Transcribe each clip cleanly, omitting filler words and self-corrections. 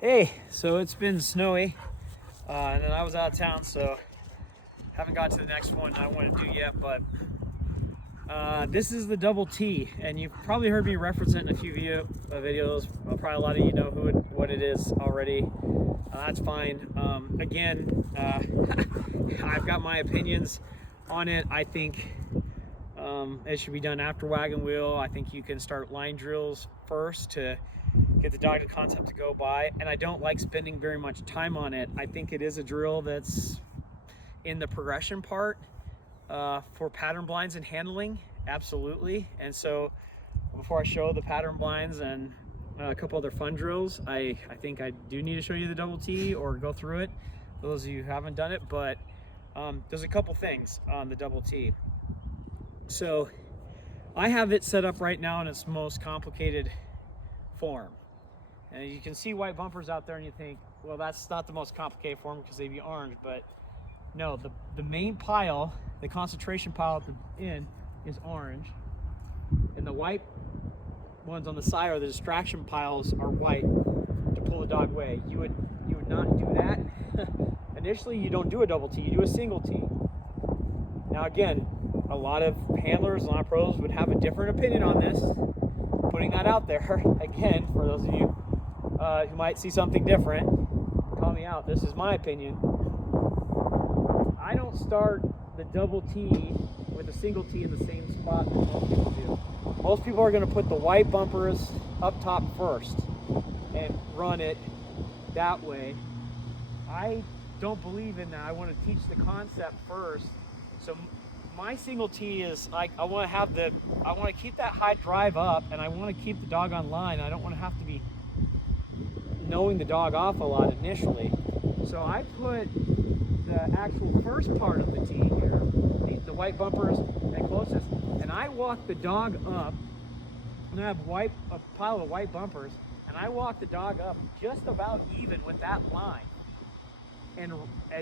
Hey, so it's been snowy, and then I was out of town, so haven't got to the next one I want to do yet, but this is the Double T, and you've probably heard me reference it in a few videos. Probably a lot of you know what it is already. That's fine. I've got my opinions on it. I think it should be done after wagon wheel. I think you can start line drills first to get the dog to concept to go by, and I don't like spending very much time on it. I think it is a drill that's in the progression part for pattern blinds and handling, absolutely. And so before I show the pattern blinds and a couple other fun drills, I think I do need to show you the Double T or go through it for those of you who haven't done it. But there's a couple things on the Double T. So I have it set up right now in its most complicated form. And you can see white bumpers out there and you think, well, that's not the most complicated form because they'd be orange, but no, the main pile, the concentration pile at the end is orange, and the white ones on the side or the distraction piles are white to pull the dog away. You would not do that. Initially, you don't do a Double T, you do a single T. Now again, a lot of handlers, a lot of pros would have a different opinion on this. Putting that out there, again, for those of you who might see something different, call me out. This is my opinion. I don't start the Double T with a single T in the same spot that most people do. Most people are going to put the white bumpers up top first and run it that way. I don't believe in that. I want to teach the concept first. So my single T is I want to keep that high drive up, and I want to keep the dog on line. I don't want to have to be knowing the dog off a lot initially. So I put the actual first part of the T here, the white bumpers and closest, and I walk the dog up, and I have a pile of white bumpers, and I walk the dog up just about even with that line. And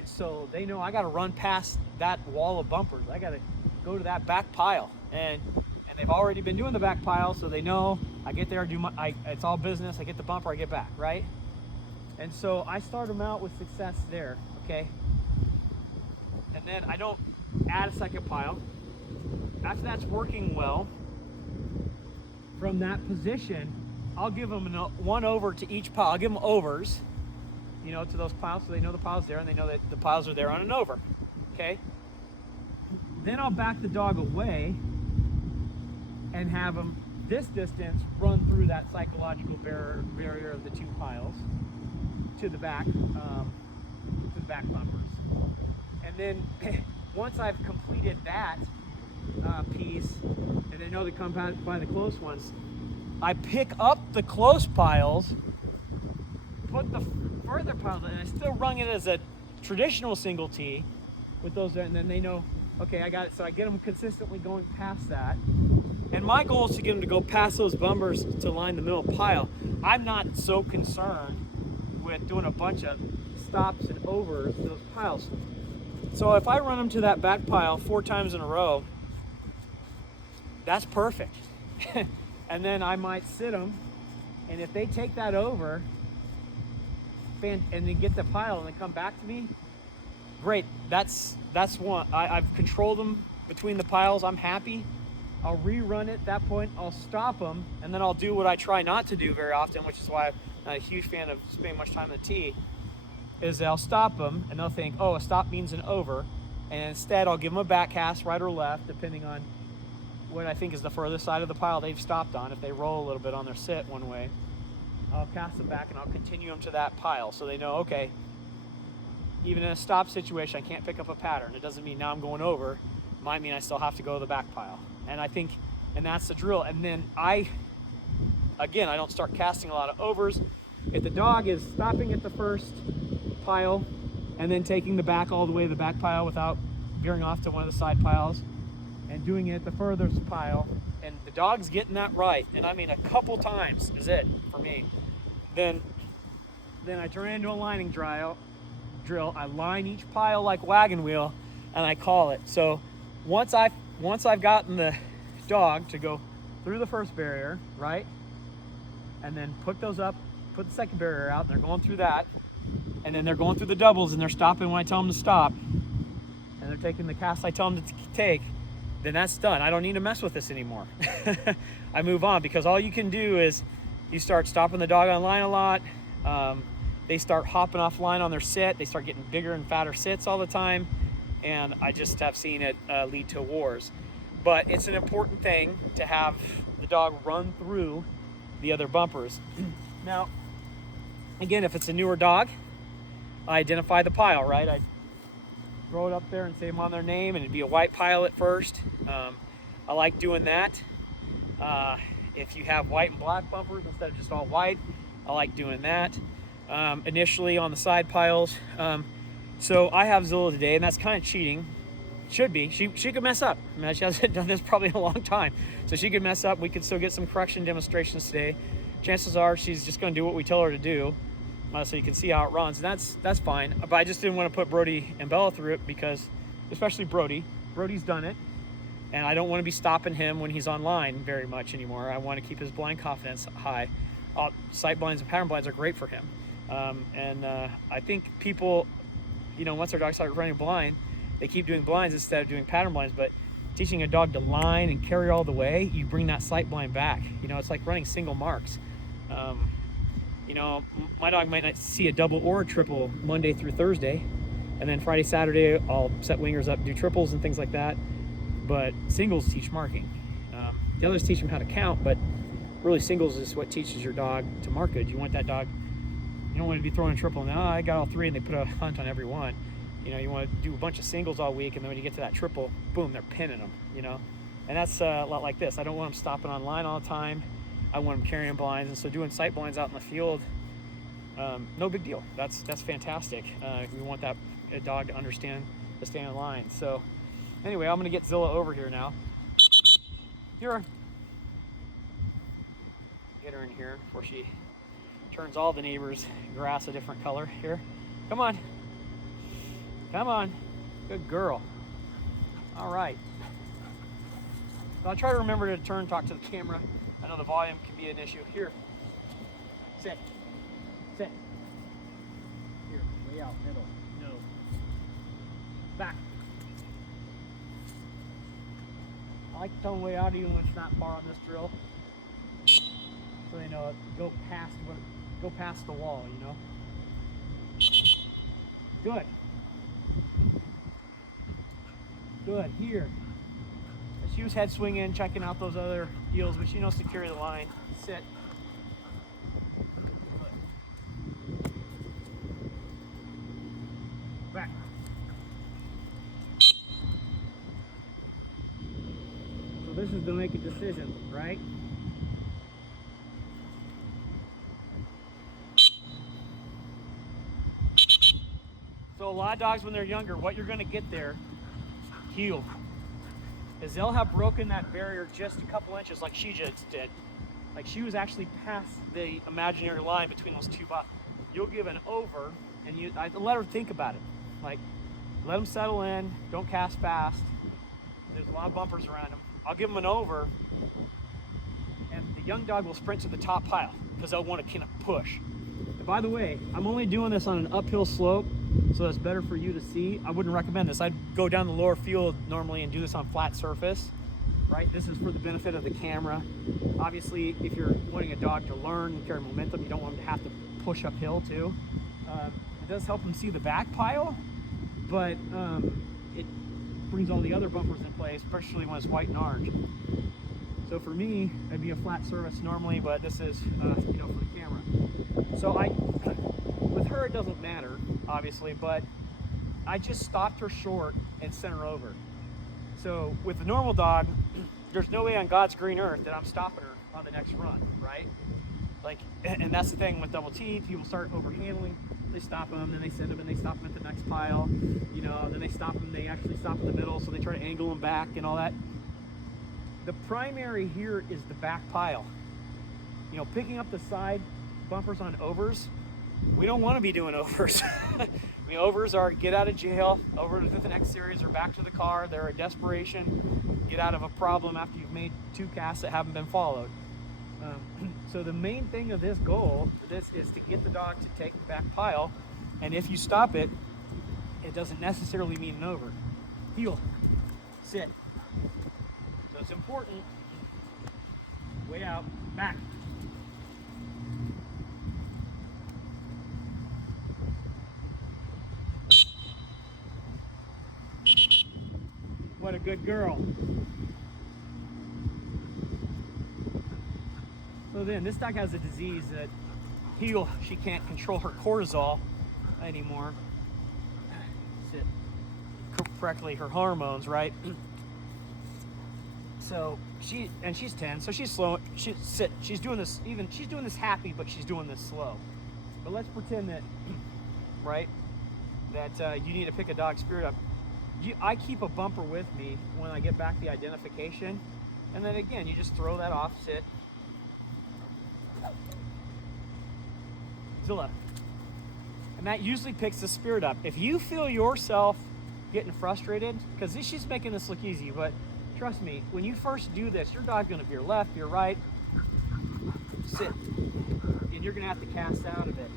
so they know I got to run past that wall of bumpers. I got to go to that back pile, and they've already been doing the back pile, so they know I get there, it's all business. I get the bumper, I get back, right? And so I start them out with success there, okay? And then I don't add a second pile. After that's working well, from that position, I'll give them one over to each pile. I'll give them overs, to those piles, so they know the pile's there and they know that the piles are there on an over, okay? Then I'll back the dog away and have them this distance run through that psychological barrier of the two piles to the back bumpers. And then once I've completed that piece, and they know to come by the close ones, I pick up the close piles, put the further piles, and I still run it as a traditional single T with those there, and then they know, okay, I got it. So I get them consistently going past that. And my goal is to get them to go past those bumpers to line the middle pile. I'm not so concerned with doing a bunch of stops and overs to those piles. So if I run them to that back pile 4 times in a row, that's perfect. And then I might sit them, and if they take that over and they get the pile and they come back to me, great. That's one. I've controlled them between the piles. I'm happy. I'll rerun it at that point. I'll stop them, and then I'll do what I try not to do very often, which is why I'm not a huge fan of spending much time on the tee, is I'll stop them, and they'll think, oh, a stop means an over, and instead I'll give them a back cast, right or left, depending on what I think is the furthest side of the pile they've stopped on. If they roll a little bit on their sit one way, I'll cast them back, and I'll continue them to that pile, so they know, okay, even in a stop situation, I can't pick up a pattern. It doesn't mean now I'm going over. It might mean I still have to go to the back pile. And I think, and that's the drill. And then I don't start casting a lot of overs. If the dog is stopping at the first pile and then taking the back all the way to the back pile without veering off to one of the side piles and doing it at the furthest pile, and the dog's getting that right, and I mean a couple times is it for me, then I turn it into a lining drill. I line each pile like wagon wheel, and I call it. So once I've gotten the dog to go through the first barrier, right, and then put those up put the second barrier out, and they're going through that, and then they're going through the doubles, and they're stopping when I tell them to stop, and they're taking the cast I tell them to take, then that's done. I don't need to mess with this anymore. I move on, because all you can do is you start stopping the dog on line a lot. They start hopping off line on their sit. They start getting bigger and fatter sits all the time, and I just have seen it lead to wars. But it's an important thing to have the dog run through the other bumpers. Now, again, if it's a newer dog, I identify the pile, right? I throw it up there and say them on their name, and it'd be a white pile at first. I like doing that. If you have white and black bumpers instead of just all white, I like doing that. Initially on the side piles. So I have Zilla today, and that's kind of cheating. Should be. She could mess up. I mean, she hasn't done this probably in a long time, so she could mess up. We could still get some correction demonstrations today. Chances are she's just going to do what we tell her to do, so you can see how it runs, and that's fine. But I just didn't want to put Brody and Bella through it, because, especially Brody's done it, and I don't want to be stopping him when he's online very much anymore. I want to keep his blind confidence high. Sight blinds and pattern blinds are great for him, and I think people, once their dog started running blind, they keep doing blinds instead of doing pattern blinds. But teaching a dog to line and carry all the way, you bring that sight blind back. It's like running single marks. My dog might not see a double or a triple Monday through Thursday, and then Friday, Saturday, I'll set wingers up, do triples and things like that. But singles teach marking. The others teach them how to count, but really singles is what teaches your dog to mark good. You want that dog, you don't want to be throwing a triple and I got all three, and they put a hunt on every one. You want to do a bunch of singles all week, and then when you get to that triple, boom, they're pinning them, And that's a lot like this. I don't want them stopping on line all the time. I want them carrying blinds, and so doing sight blinds out in the field, no big deal. That's fantastic. We want that dog to understand the stand in line. So anyway, I'm gonna get Zilla over here now. Here. Get her in here before she turns all the neighbors' grass a different color. Here, come on. Come on, good girl. All right. So I'll try to remember to turn and talk to the camera. I know the volume can be an issue. Here, sit, sit. Here, way out, middle, no. Back. I like to tell them way out even when it's not far on this drill, so they know go past the wall, Good. Good, here. She was head swinging, checking out those other deals, but she knows to carry the line. Sit. Back. So this is to make a decision, right? So a lot of dogs when they're younger, what you're gonna get there, heel, is they'll have broken that barrier just a couple inches like she just did. Like she was actually past the imaginary line between those two buttons. You'll give an over, and I let her think about it. Like, let them settle in, don't cast fast. There's a lot of bumpers around them. I'll give them an over, and the young dog will sprint to the top pile because they'll want to kind of push. And by the way, I'm only doing this on an uphill slope, so that's better for you to see. I wouldn't recommend this. I'd go down the lower field normally and do this on flat surface, right? This is for the benefit of the camera. Obviously, if you're wanting a dog to learn and carry momentum, you don't want them to have to push uphill too. It does help them see the back pile, but it brings all the other bumpers in place, especially when it's white and orange. So for me, it'd be a flat surface normally, but this is, for the camera. So with her, it doesn't matter, obviously, but I just stopped her short and sent her over. So with the normal dog, there's no way on God's green earth that I'm stopping her on the next run, right? Like, and that's the thing with double T, people start overhandling, they stop them, then they send them and they stop them at the next pile, then they stop them, they actually stop in the middle, so they try to angle them back and all that. The primary here is the back pile. Picking up the side bumpers on overs, we don't want to be doing overs. Overs are get out of jail, over to the next series, or back to the car. They're a desperation, get out of a problem after you've made 2 casts that haven't been followed. So the main thing of this goal, this is to get the dog to take the back pile, and if you stop it, it doesn't necessarily mean an over. Heel, sit. So it's important. Way out, back. What a good girl. So then this dog has a disease that she can't control her cortisol anymore. Sit correctly, her hormones, right? So she's 10, so she's slow. She's doing this happy, but she's doing this slow. But let's pretend that, right, that you need to pick a dog spirit up. I keep a bumper with me when I get back the identification, and then again, you just throw that off, sit. Zilla. And that usually picks the spirit up. If you feel yourself getting frustrated, because she's making this look easy, but trust me, when you first do this, your dog's gonna veer left, veer right, sit, and you're gonna have to cast out of it.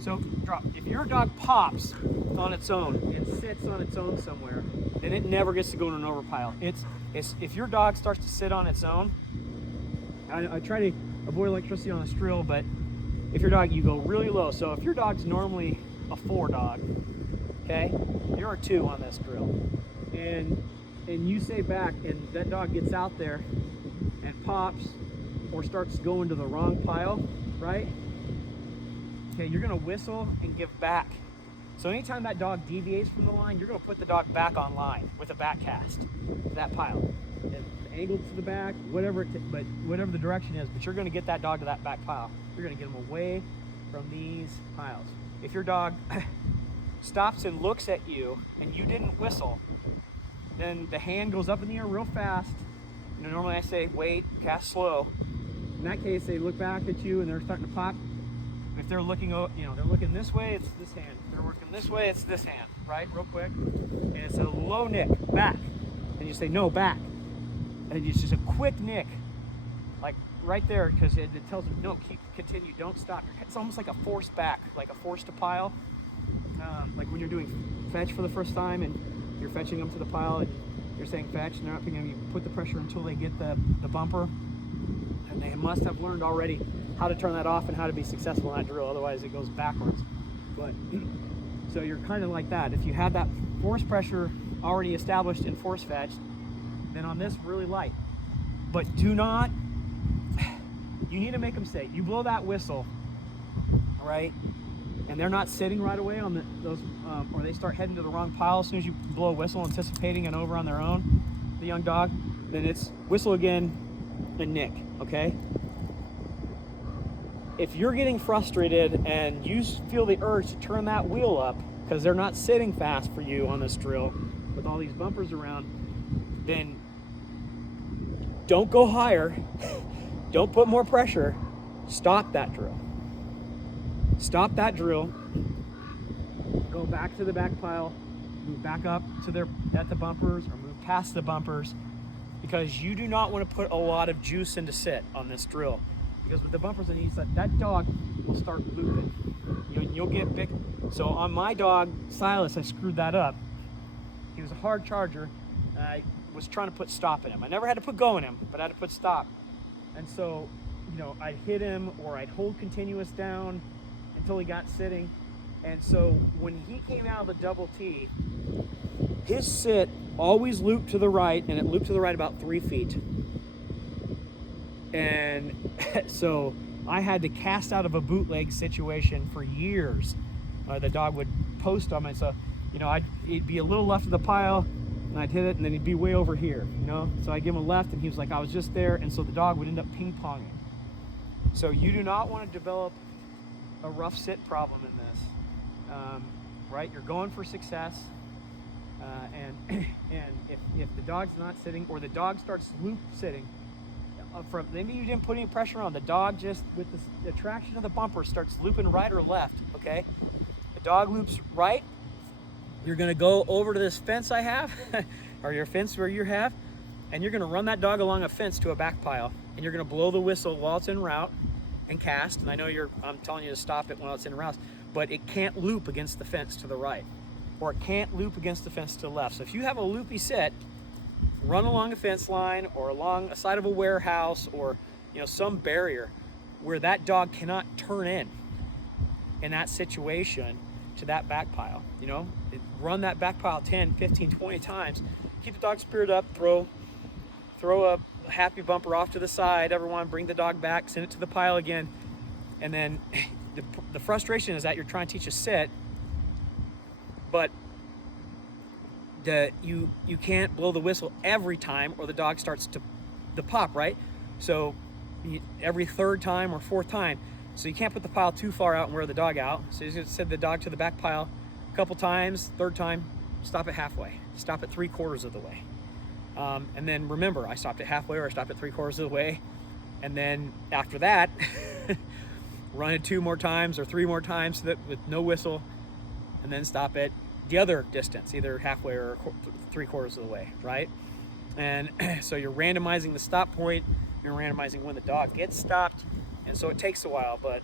So drop. If your dog pops on its own and sits on its own somewhere, then it never gets to go in an overpile. It's if your dog starts to sit on its own, I try to avoid electricity on this drill, but if your dog, you go really low. So if your dog's normally a 4 dog, okay, you're a 2 on this drill, and you say back, and that dog gets out there and pops or starts going to the wrong pile, right? Okay, you're gonna whistle and give back. So anytime that dog deviates from the line, you're gonna put the dog back on line with a back cast to that pile. And angled to the back, whatever the direction is, but you're gonna get that dog to that back pile. You're gonna get them away from these piles. If your dog stops and looks at you and you didn't whistle, then the hand goes up in the air real fast. You know, normally I say wait, cast slow. In that case, they look back at you and they're starting to pop. If they're looking, they're looking this way, it's this hand. If they're working this way, it's this hand, right? Real quick. And it's a low nick, back. And you say, no, back. And it's just a quick nick, like right there, because it tells them, no, continue, don't stop. It's almost like a force back, like a force to pile. Like when you're doing fetch for the first time and you're fetching them to the pile and you're saying fetch and they're not picking them, you put the pressure until they get the bumper. And they must have learned already how to turn that off and how to be successful in that drill, otherwise it goes backwards. But so you're kind of like that. If you have that force pressure already established in force fetch, then on this, really light. But do not, you need to make them say, you blow that whistle, right? And they're not sitting right away on those, or they start heading to the wrong pile as soon as you blow a whistle, anticipating an over on their own, the young dog, then it's whistle again and nick, okay? If you're getting frustrated and you feel the urge to turn that wheel up because they're not sitting fast for you on this drill with all these bumpers around, then don't go higher. Don't put more pressure. Stop that drill. Stop that drill. Go back to the back pile. Move back up to at the bumpers or move past the bumpers, because you do not want to put a lot of juice into sit on this drill. Because with the bumpers on each side, that dog will start looping. You'll get big. So on my dog, Silas, I screwed that up. He was a hard charger. I was trying to put stop in him. I never had to put go in him, but I had to put stop. And so, I'd hit him or I'd hold continuous down until he got sitting. And so when he came out of the double T, his sit always looped to the right, and it looped to the right about 3 feet. And so I had to cast out of a bootleg situation for years. The dog would post on me, so he'd be a little left of the pile, and I'd hit it, and then he'd be way over here. So I give him a left, and he was like, I was just there, and so the dog would end up ping-ponging. So you do not want to develop a rough sit problem in this, right? You're going for success, and if the dog's not sitting, or the dog starts loop sitting. Maybe you didn't put any pressure on the dog, just with the traction of the bumper starts looping right or left, okay? The dog loops right, you're gonna go over to this fence I have, or your fence where you have, and you're gonna run that dog along a fence to a back pile, and you're gonna blow the whistle while it's en route and cast. And I know I'm telling you to stop it while it's en route, but it can't loop against the fence to the right, or it can't loop against the fence to the left. So if you have a loopy sit, run along a fence line or along a side of a warehouse, or some barrier where that dog cannot turn in that situation to that back pile. Run that back pile 10, 15, 20 times. Keep the dog spirit up, throw a happy bumper off to the side, everyone, bring the dog back, send it to the pile again. And then the frustration is that you're trying to teach a sit, but you can't blow the whistle every time, or the dog starts to pop, right? So every third time or fourth time. So you can't put the pile too far out and wear the dog out. So you just send the dog to the back pile a couple times. Third time, stop it halfway. Stop at 3/4 of the way. And then remember, I stopped at halfway, or I stopped at 3/4 of the way. And then after that, run it 2 more times or 3 more times with no whistle, and then stop it the other distance, either halfway or 3/4 of the way, right? And so you're randomizing the stop point, you're randomizing when the dog gets stopped, and so it takes a while. But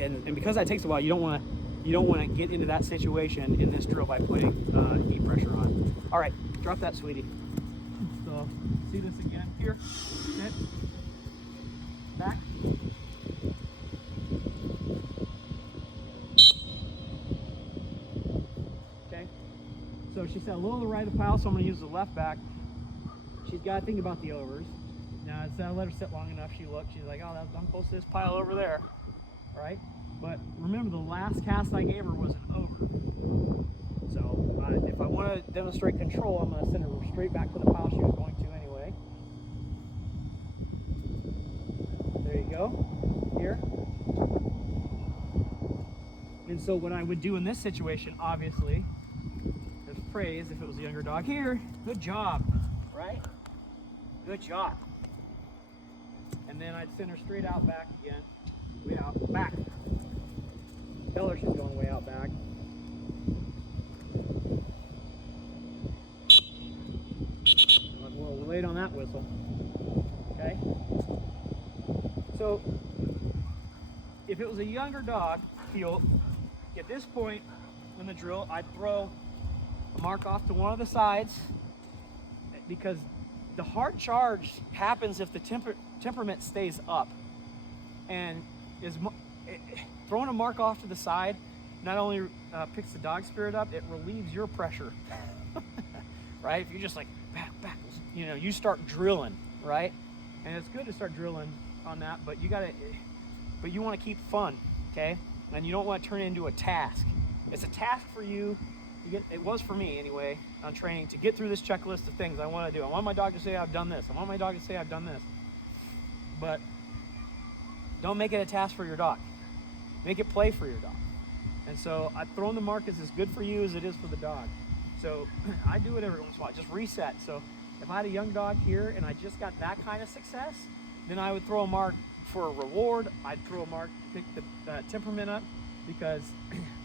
and because that takes a while, you don't want to get into that situation in this drill by putting heat pressure on. All right, drop that, sweetie. So see this again here. Sit. Back. Okay. So she said a little to the right of the pile, so I'm going to use the left back. She's got to think about the overs. Now, instead of let her sit long enough, she's like, oh, I'm close to this pile over there, right? But remember, the last cast I gave her was an over. So if I want to demonstrate control, I'm going to send her straight back to the pile she was going to anyway. There you go, here. And so what I would do in this situation, obviously, is praise if it was a younger dog. Here, good job, right? Good job. And then I'd send her straight out back again. Way out back. Tell her she's going way out back. We'll wait on that whistle. Okay? So, if it was a younger dog, at this point in the drill, I'd throw a mark off to one of the sides, because the hard charge happens if the temperament stays up. And throwing a mark off to the side not only picks the dog spirit up, it relieves your pressure. Right? If you're just like back, you start drilling, right? And it's good to start drilling on that, but you want to keep fun, okay? And you don't want to turn it into a task. It's a task for you. It was for me anyway, on training, to get through this checklist of things I want to do. I want my dog to say I've done this. I want my dog to say I've done this. But don't make it a task for your dog. Make it play for your dog. And so throwing the mark is as good for you as it is for the dog. So I do it every once in a while, just reset. So if I had a young dog here and I just got that kind of success, then I would throw a mark for a reward. I'd throw a mark to pick the temperament up, because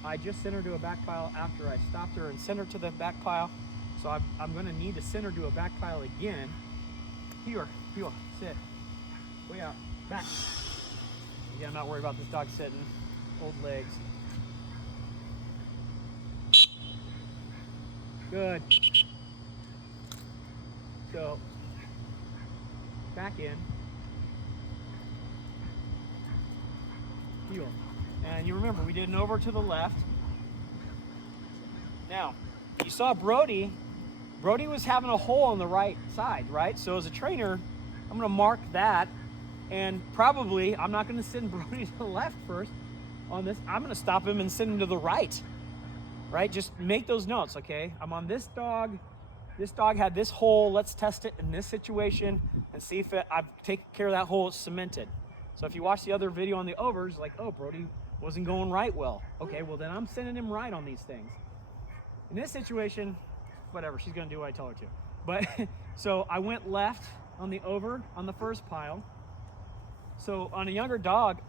I just sent her to a back pile after I stopped her and sent her to the back pile. So I'm going to need to send her to a back pile again. Here, sit. Way out, back. Yeah, I'm not worried about this dog sitting. Old legs. Good. So, back in. Heel. And you remember, we did an over to the left. Now, you saw Brody was having a hole on the right side, right? So as a trainer, I'm gonna mark that, and probably I'm not gonna send Brody to the left first on this. I'm gonna stop him and send him to the right, right? Just make those notes, okay? I'm on this dog. This dog had this hole. Let's test it in this situation and see if I've taken care of that hole. It's cemented. So if you watch the other video on the overs, like, oh, Brody wasn't going right well. Okay, well then I'm sending him right on these things. In this situation, whatever, she's gonna do what I tell her to. But, so I went left on the over on the first pile. So on a younger dog,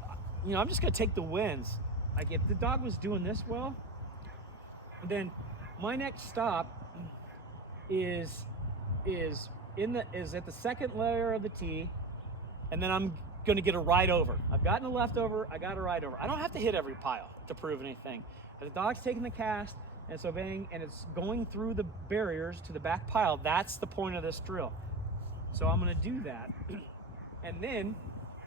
I'm just gonna take the wins. Like if the dog was doing this well, then my next stop is is at the second layer of the tee, and then I'm going to get a right over. I've gotten a left over, I got a right over. I don't have to hit every pile to prove anything. If the dog's taking the cast and it's obeying and it's going through the barriers to the back pile, that's the point of this drill. So I'm going to do that. And then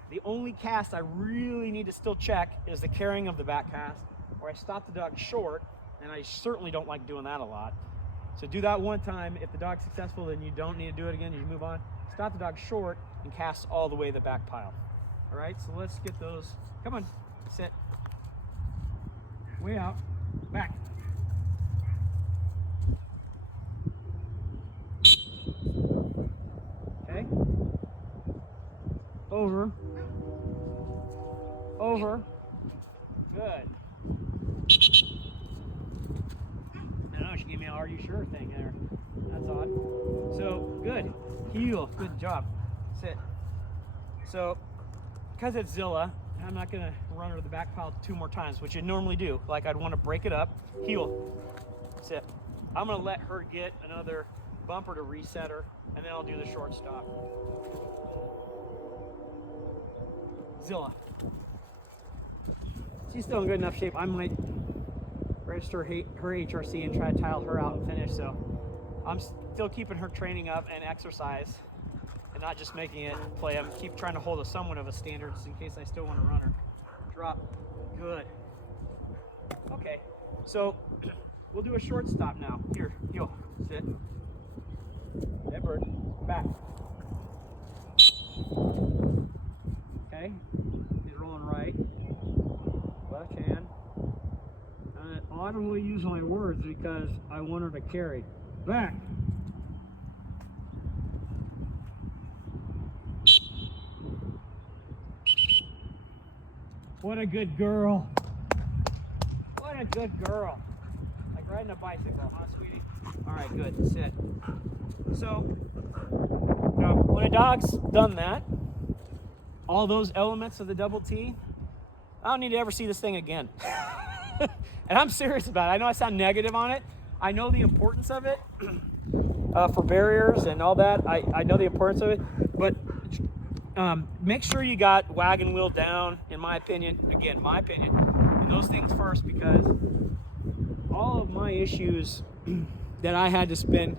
the only cast I really need to still check is the carrying of the back cast, where I stop the dog short, and I certainly don't like doing that a lot. So do that one time. If the dog's successful, then you don't need to do it again. You move on. Stop the dog short and cast all the way to the back pile. All right, so let's get those. Come on, sit. Way out, back. Okay. Over. Over. Good. I know, she gave me an "are you sure" thing there. That's odd. So, good. Heel. Good job. Sit. So, because it's Zilla, I'm not going to run her to the back pile 2 more times, which you normally do. Like, I'd want to break it up. Heel. Sit. I'm going to let her get another bumper to reset her, and then I'll do the short stop. Zilla. She's still in good enough shape. I might register her HRC and try to tile her out and finish. So I'm still keeping her training up and exercise, and not just making it play. I'm keep trying to hold a somewhat of a standard just in case I still want to run her. Drop. Good. Okay. So we'll do a short stop now. Here. Heel. Sit. Dead bird. Back. Okay. He's rolling right. Left hand. And I audibly use my words because I want her to carry. Back. What a good girl. What a good girl. Like riding a bicycle, huh, sweetie? All right, good. Sit. So, now, when a dog's done that, all those elements of the double T, I don't need to ever see this thing again. And I'm serious about it. I know I sound negative on it. I know the importance of it for barriers and all that. I know the importance of it, but make sure you got wagon wheel down, in my opinion. Again, my opinion. And those things first, because all of my issues that I had to spend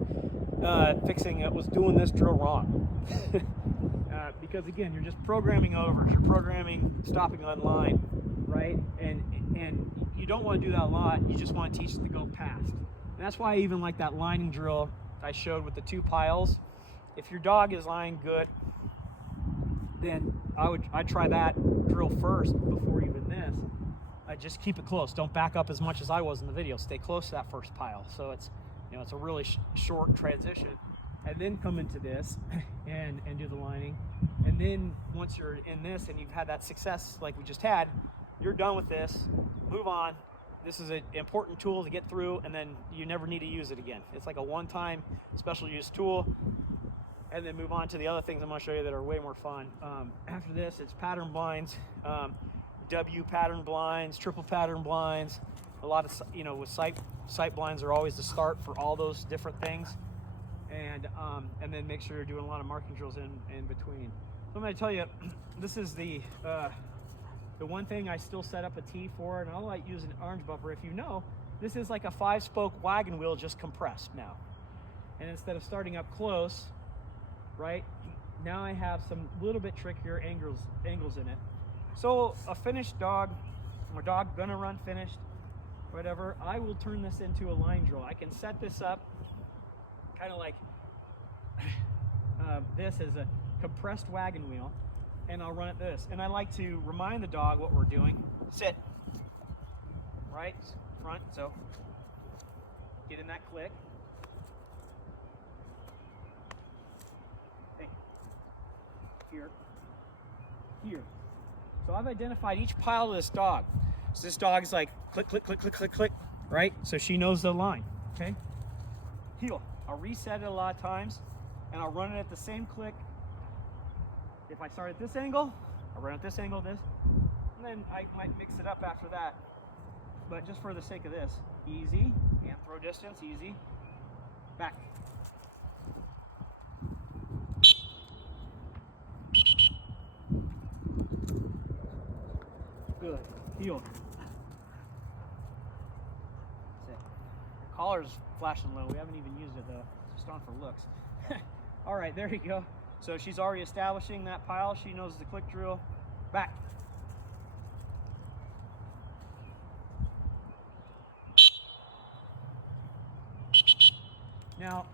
fixing it was doing this drill wrong. Because again, you're just programming overs, you're programming stopping on line, right? And you don't want to do that a lot. You just want to teach it to go past. And that's why I even like that lining drill I showed with the 2 piles. If your dog is lying good, then I'd try that drill first before even this. I just keep it close. Don't back up as much as I was in the video. Stay close to that first pile. So it's, you know, it's a really short transition. And then come into this and do the lining. And then once you're in this and you've had that success like we just had, you're done with this, move on. This is an important tool to get through, and then you never need to use it again. It's like a one-time special use tool, and then move on to the other things I'm gonna show you that are way more fun. After this, it's pattern blinds, W pattern blinds, triple pattern blinds. A lot of, you know, with sight blinds are always the start for all those different things. And then make sure you're doing a lot of marking drills in between. So I'm going to tell you, this is the one thing I still set up a T for, and I'll like use an orange bumper. If you know, this is like a 5-spoke wagon wheel just compressed now. And instead of starting up close, right, now I have some little bit trickier angles in it. So a finished dog, or dog gonna run finished, whatever, I will turn this into a line drill. I can set this up kind of like this is a compressed wagon wheel, and I'll run it this. And I like to remind the dog what we're doing. Sit. Right, front, so get in that click. Hey. Here. Here. So I've identified each pile of this dog. So this dog is like click, click, click, click, click, click, right? So she knows the line, okay? Heel. I'll reset it a lot of times, and I'll run it at the same click. If I start at this angle, I'll run at this angle, this, and then I might mix it up after that. But just for the sake of this, easy, hand throw distance, easy, back. Good. Heel. That's it. Collar's flashing low. We haven't even used it though. It's just on for looks. All right, there you go. So she's already establishing that pile. She knows the click drill. Back. Now,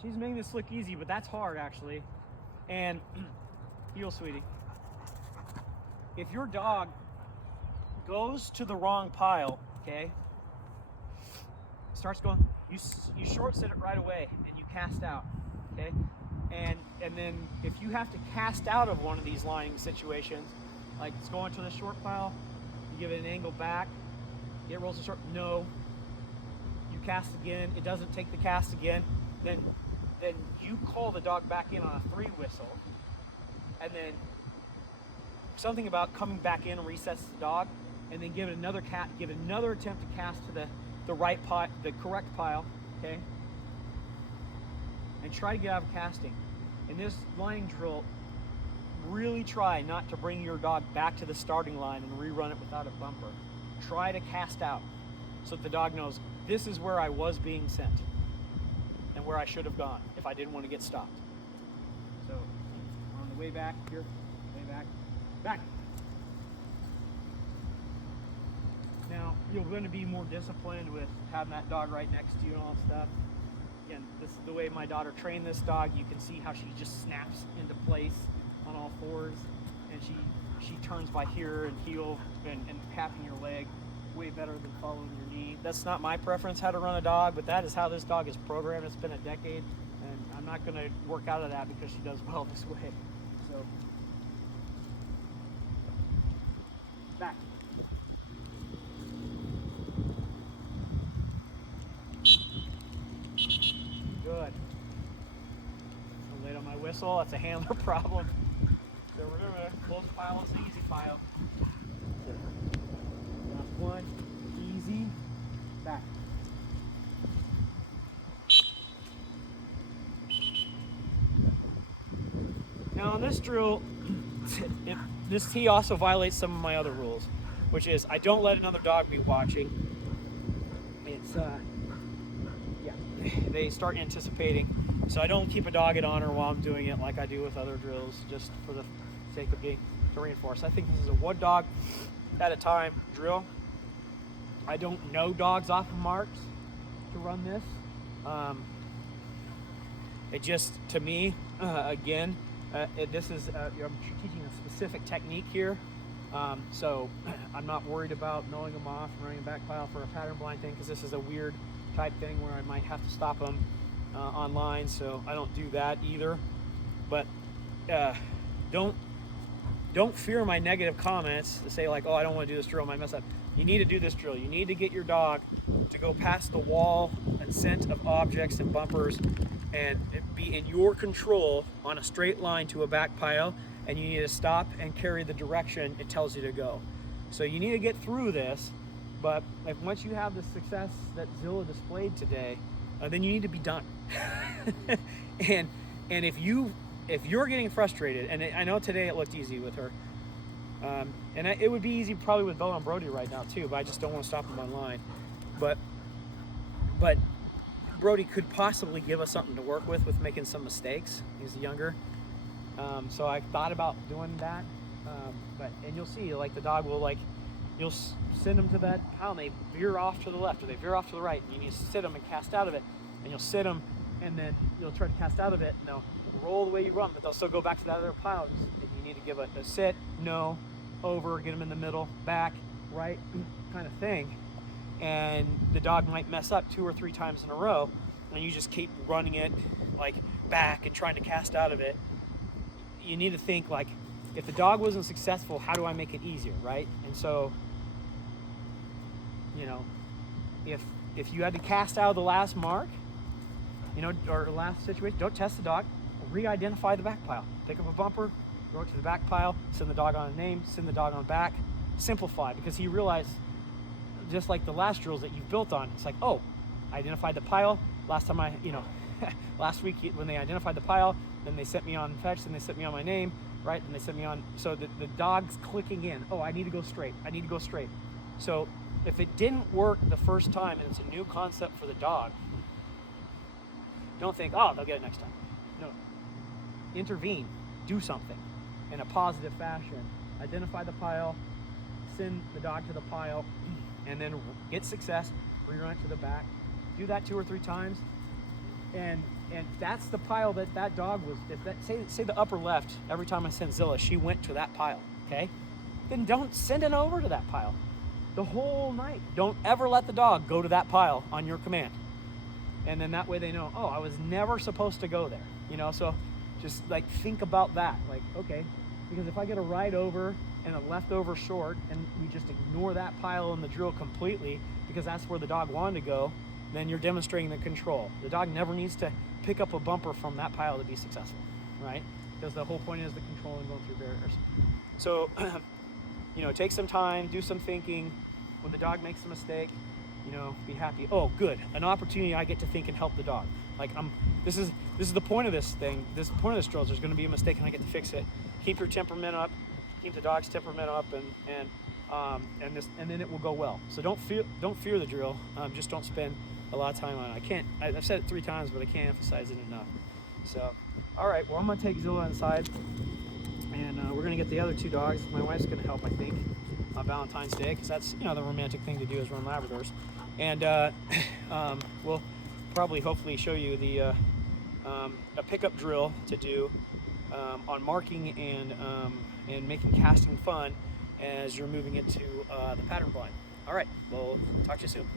she's making this look easy, but that's hard actually. And heel, sweetie. If your dog goes to the wrong pile, okay, starts going, you short sit it right away and you cast out, okay? And then if you have to cast out of one of these lining situations, like it's going to the short pile, you give it an angle back, it rolls to short, no, you cast again, it doesn't take the cast again, then you call the dog back in on a 3 whistle, and then something about coming back in resets the dog, and then give it another attempt to cast to the right pile, the correct pile, okay? And try to get out of casting. In this lining drill, really try not to bring your dog back to the starting line and rerun it without a bumper. Try to cast out so that the dog knows this is where I was being sent and where I should have gone if I didn't want to get stopped. So on the way back here, way back, back. Now, you're going to be more disciplined with having that dog right next to you and all that stuff. Again, this is the way my daughter trained this dog. You can see how she just snaps into place on all fours, and she turns by here and heel and tapping your leg way better than following your knee. That's not my preference how to run a dog, but that is how this dog is programmed. It's been a decade, and I'm not going to work out of that because she does well this way. So, back. Good. I'll lay on my whistle. That's a handler problem. So we're going to close the pile. It's an easy pile. Last one. Easy. Back. Now on this drill, this tee also violates some of my other rules, which is I don't let another dog be watching. It's they start anticipating. So I don't keep a dog at honor while I'm doing it like I do with other drills, just for the sake of being to reinforce. I think this is a one dog at a time drill. I don't know dogs off of marks to run this. It just, to me, again, this is I'm teaching a specific technique here. So I'm not worried about knowing them off and running a back pile for a pattern blind thing, because this is a weird type thing where I might have to stop them online, so I don't do that either. But don't fear my negative comments to say like, oh, I don't want to do this drill, I might mess up. You need to do this drill. You need to get your dog to go past the wall and scent of objects and bumpers and be in your control on a straight line to a back pile, and you need to stop and carry the direction it tells you to go. So you need to get through this. But once you have the success that Zilla displayed today, then you need to be done. and if you're getting frustrated, and I know today it looked easy with her, and it would be easy probably with Bella and Brody right now too, but I just don't want to stop them online. But Brody could possibly give us something to work with making some mistakes. He's younger, so I thought about doing that. And you'll see, like the dog will you'll send them to that pile and they veer off to the left or they veer off to the right, and you need to sit them and cast out of it, and you'll sit them and then you'll try to cast out of it and they'll roll the way you run, but they'll still go back to that other pile, and you need to give a sit, no, over, get them in the middle, back, right, kind of thing. And the dog might mess up 2 or 3 times in a row, and you just keep running it like back and trying to cast out of it. You need to think like, if the dog wasn't successful, how do I make it easier, right? And so, you know, if you had to cast out of the last mark, you know, or the last situation, don't test the dog, re-identify the back pile. Pick up a bumper, go to the back pile, send the dog on a name, send the dog on back, simplify, because he realized, just like the last drills that you've built on, it's like, oh, I identified the pile, last time last week when they identified the pile, then they sent me on fetch, then they sent me on my name, right? And they send me on, so the dog's clicking in. Oh, I need to go straight. I need to go straight. So if it didn't work the first time and it's a new concept for the dog, don't think, oh, they'll get it next time. No, intervene, do something in a positive fashion. Identify the pile, send the dog to the pile, and then get success, rerun it to the back. Do that 2 or 3 times, and that's the pile that dog was. If that, say the upper left, every time I send Zilla, she went to that pile, okay? Then don't send it over to that pile the whole night. Don't ever let the dog go to that pile on your command. And then that way they know, oh, I was never supposed to go there, you know? So just like think about that, like, okay, because if I get a right over and a leftover short and we just ignore that pile in the drill completely because that's where the dog wanted to go, then you're demonstrating the control. The dog never needs to pick up a bumper from that pile to be successful, right? Because the whole point is the control and going through barriers. So, you know, take some time, do some thinking. When the dog makes a mistake, you know, be happy. Oh, good, an opportunity I get to think and help the dog. Like this is the point of this thing. This point of this drill is there's going to be a mistake and I get to fix it. Keep your temperament up, keep the dog's temperament up, and then it will go well. So don't fear the drill. Just don't spend a lot of time on it. I've said it 3 times, but I can't emphasize it enough. So, all right, well, I'm gonna take Zilla inside, and we're gonna get the other 2 dogs. My wife's gonna help, I think, on Valentine's Day, because that's, you know, the romantic thing to do is run Labradors. And we'll probably, hopefully, show you the a pickup drill to do on marking and making casting fun as you're moving it to the pattern blind. All right, we'll talk to you soon.